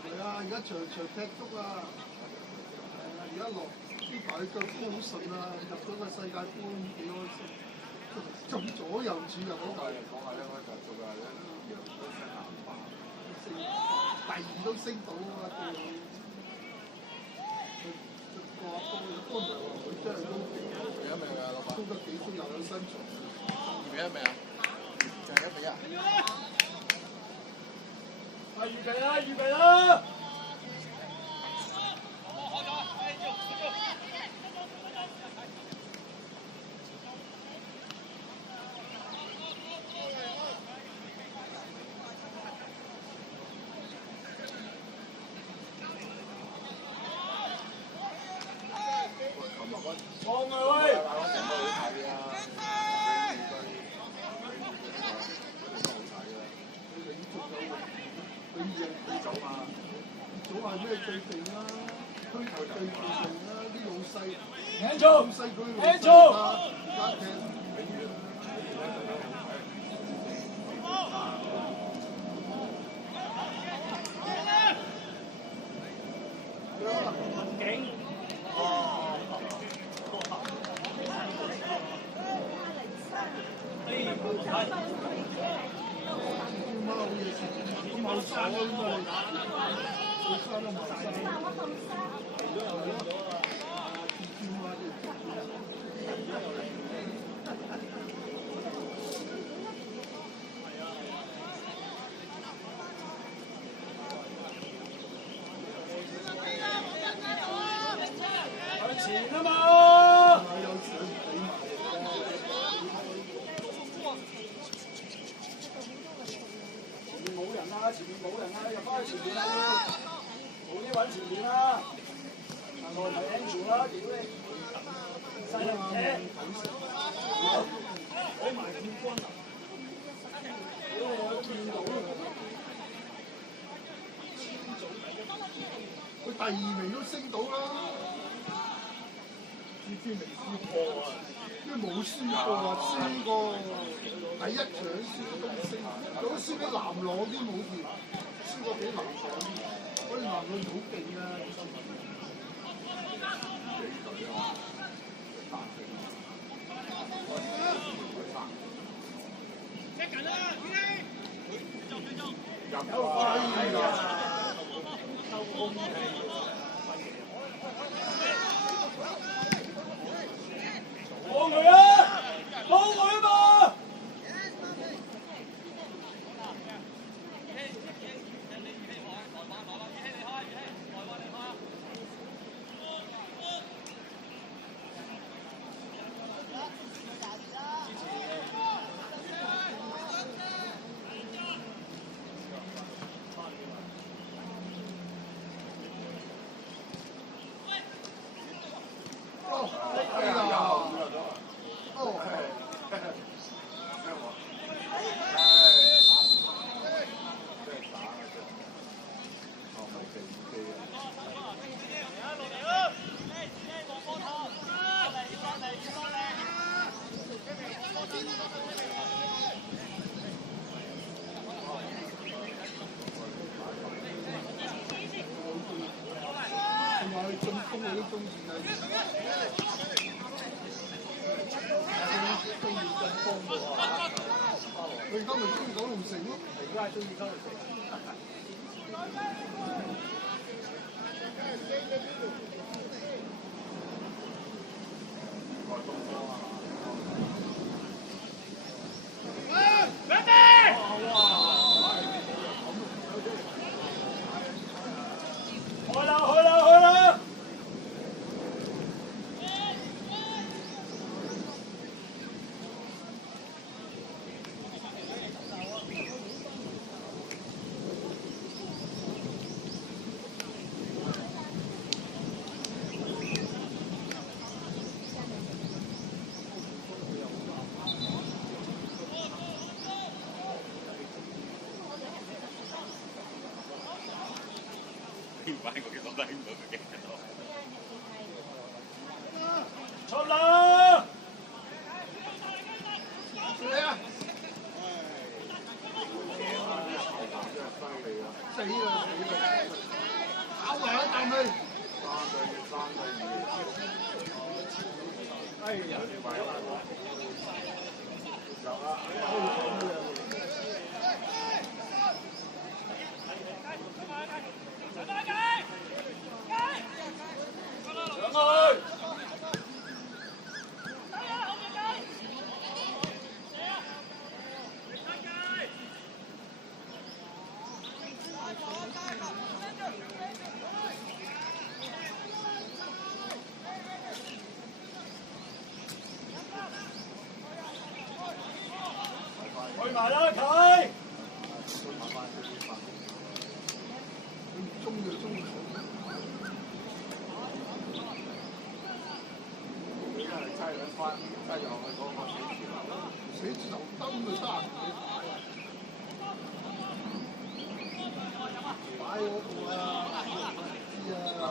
係啊，而家場場踢足啊！而家落呢排腳波好順啊，入咗個世界盃幾開心，中左右柱入嗰球。講下咧，我就做下咧，楊都升南霸，第二都升到啊！佢個波有波佢真係都幾1-1未啊，老闆？衝得幾高又有身材。2-1未啊？就係1-1。預備啦！預備啦！放啊喂！早話咩最勁啦，推頭最勁啦，啲老細，老細佢老細啊，而家踢前啊嘛！冇人啊！前面冇人啊！入翻去前面啦！冇啲揾前面啦！外圍 Angel 啦，屌你！細人踢！攞埋冠軍啊！屌你！我都見到佢第2名都升到啦。知未輸過啊？因為冇輸過啊，輸過第1場輸東升，都輸俾南朗啲冇掂，輸過俾南朗啲，嗰啲南朗好勁啊！有快啊！佢啊！幫佢啊嘛！進攻我都中意啊！中意進攻喎，佢而家咪中意九龍城咯，而家係中意九龍城。玩我嘅手都睇唔到佢嘅。出啦！嚟啊！死啦！咬埋一啖佢。哎呀！去埋啦佢！中就中。佢一係差兩翻，差又去嗰個寫字樓。寫字樓燈就差唔多擺嗰度啊！知啊！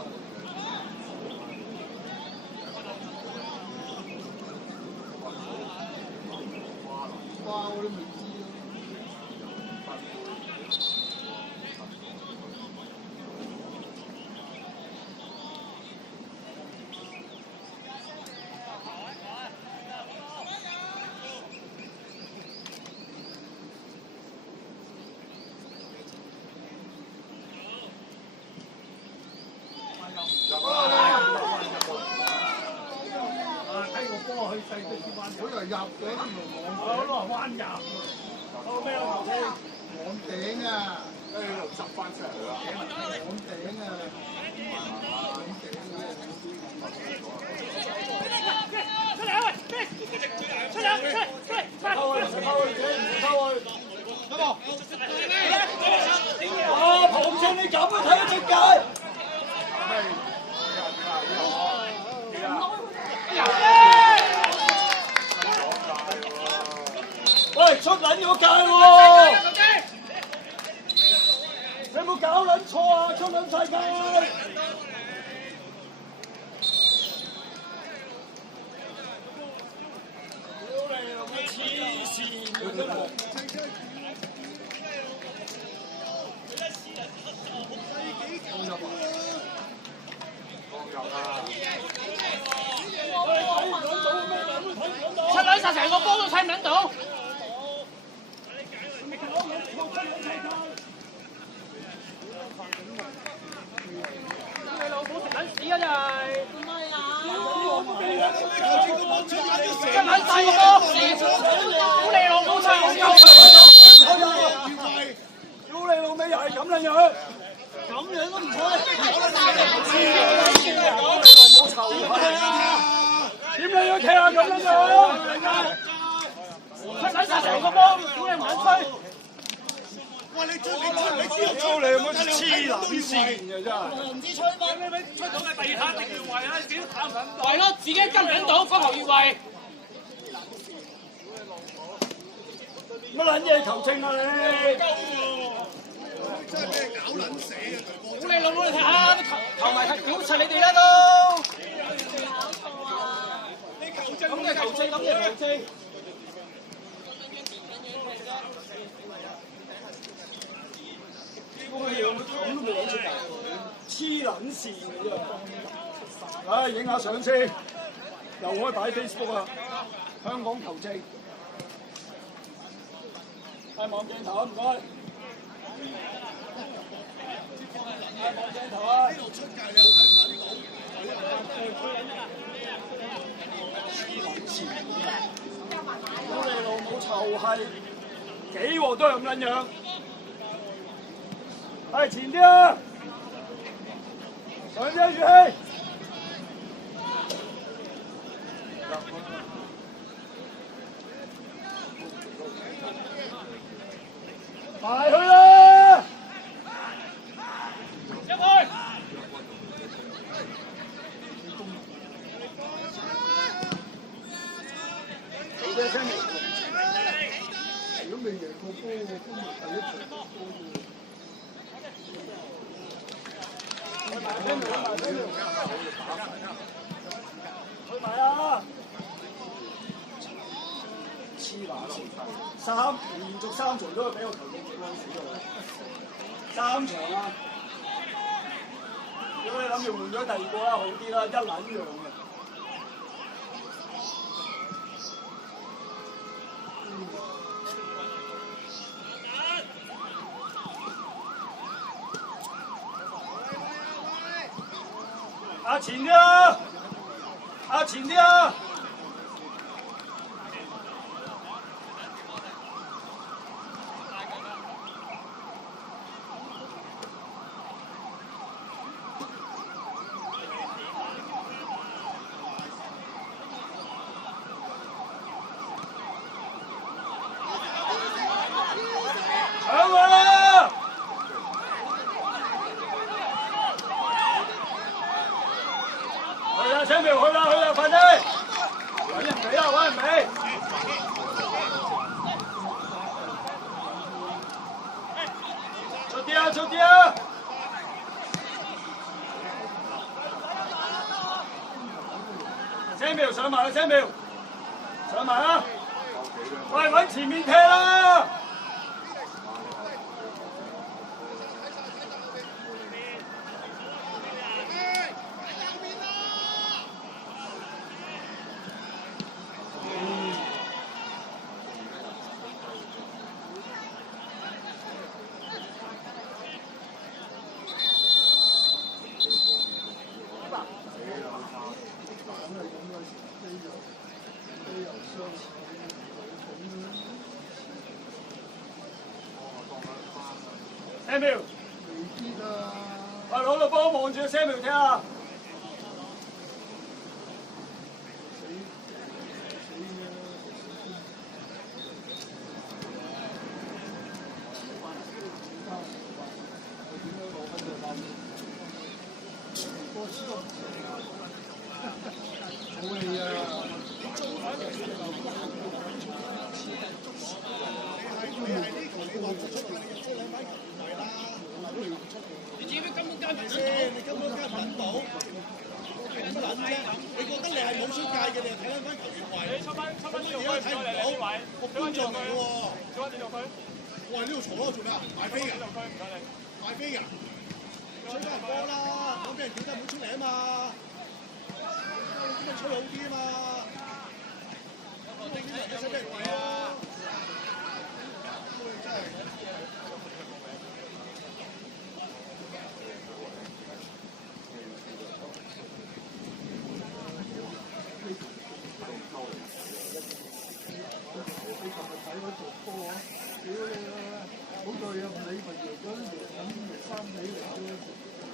花我都未知啊！我以為入嘅，原來彎入。到咩啊？網頂啊！跟住又執翻出嚟啦。網頂啊！網頂啊！出嚟啊！喂，出嚟！拋去，拋去。哇！旁證你咁都睇得出界？喂，出撚咗界喎！你有冇搞撚錯啊？出撚晒界！屌你老母黐線嘅都冇！出撚晒成個波都睇唔撚到。你老母食撚屎啊！真係。撚晒個波，屌你老母臭屌你老味又係咁撚樣，咁樣都唔吹，冇臭點你要踢下咁撚樣？出撚晒成個波，屌你唔撚吹！喂，你知道你有冇黐撚線嘅真係？唔知吹乜？你咪吹到嘅第二下定越位啊！你點打唔緊？係咯，自己跟唔緊到，嗰頭越位。乜撚嘢球證啊你？真係俾搞撚死啊！屌你老母！你睇下啲球迷係屌柒你哋啦都。咁嘅球證，咁嘅球證。咁都未揾出嚟，黐撚線嘅真係。唉，影下相先，又可以擺 Facebook 啊！香港球證，係望鏡頭啊，唔該。係望鏡頭啊！呢度出界你又睇唔到。黐撚線，屌你老母臭閪！幾鑊都係咁撚樣。係前啲啊！上啲語氣。埋去啦！入去！你嘅聲明。如果未贏過波，今日第一場波啫。去埋啊！黐乸線，連續3場都係俾個球證跌撚死咗，3場啊！如果你諗住換咗第二個啦，好啲啦，一撚樣嘅。前啲啊！前啲啊！搶啊！車苗去啦，快啲！揾人俾啊，揾人俾！出啲啊！車苗上埋啦，車苗上埋啦！喂，揾前面踢啦！Samuel， 喂，攞個波望住 Samuel 踢啊！你自己根本加唔先，你根本加唔到，點撚啫？你覺得你係冇出界嘅，你係睇緊翻球員位，你出翻呢度睇唔到，個觀眾嚟嘅喎。做翻呢度區。我係呢度嘈咯，做咩啊？買飛㗎？買飛㗎？吹翻人波啦，咁俾人點解唔好出嚟啊嘛？咁咪吹好啲啊嘛？咁你啲人都使俾人睇咯。真係。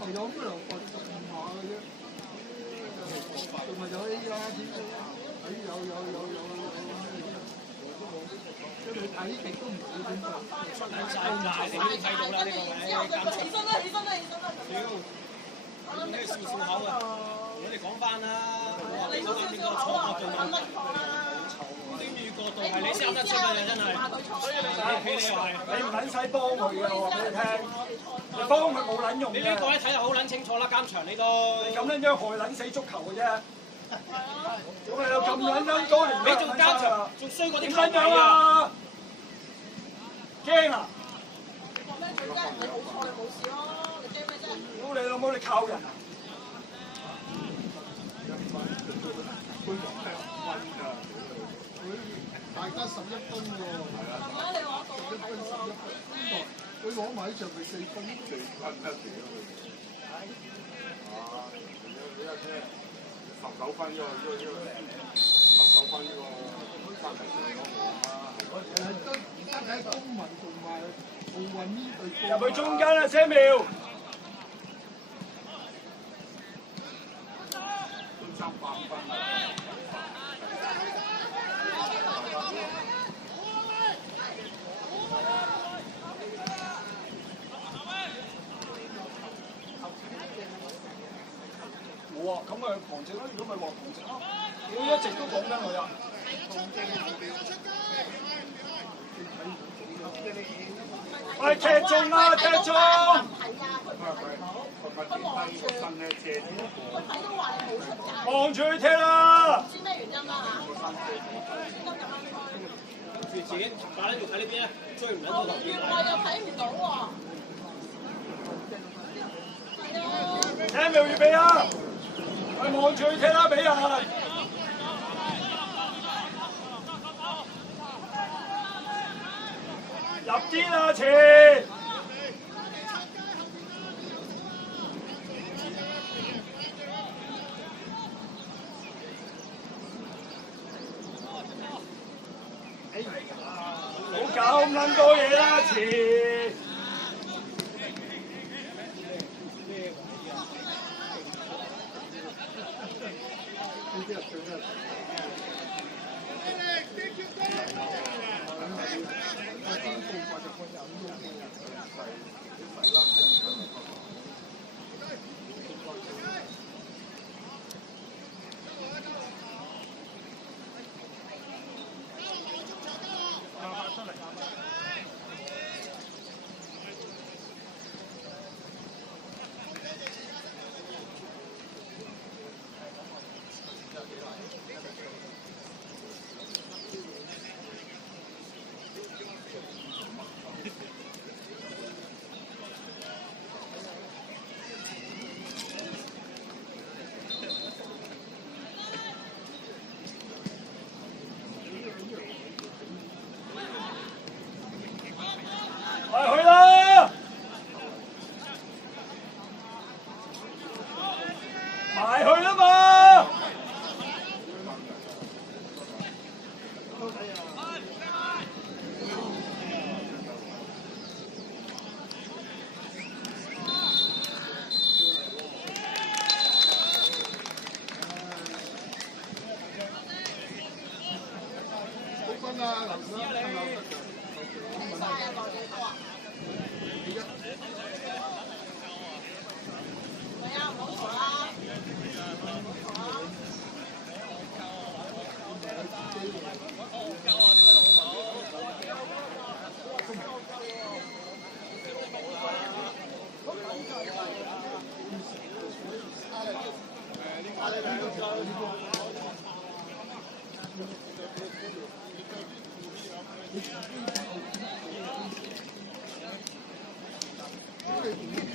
係有咩流發咁下嘅啫？仲咪就係依家點講？有，即係你睇極都唔會點辦。曬你都睇到啦，呢個位監場。屌，你笑笑口啊！我哋講翻啦，我話你講緊邊個錯角度問點與角度係你先諗得出嘅，真係。所以你話你唔撚使幫佢嘅，我話俾你聽，你幫佢冇撚用嘅。你呢個咧睇得好撚清楚啦，監場你都。你咁樣樣害撚死足球嘅啫。咁你有咁撚樣多年，你仲監場，仲衰過啲點撚樣啊？驚啊！講咩最驚？你冇錯，你冇事咯，你驚咩啫？屌你老母，你靠人啊！大家11分喎，係咪啊？你攞到11分11分，佢攞埋場咪4分4分一屌啊！你一聽19分呢個19分呢個三係上咗門啦。得喺公民同埋奧運呢隊入去中間啊，車苗！都300分啦。冇啊，咁咪旁證咯。如果咪話旁證咯，我一直都講緊佢啊。喂，踢中啊，踢中！望住佢踢啦！唔知咩原因啦住錢，擺喺度睇呢邊啊，追唔撚到頭邊。我又睇唔到喎。聽苗預備啊！喂，望住佢踢啦，俾人。入啲啦，前！唔好搞咁撚多嘢啦，前！去啦！埋去啦嘛！好分啊，留得晒啊，內地多啊！係啊，唔好嘈啦！因為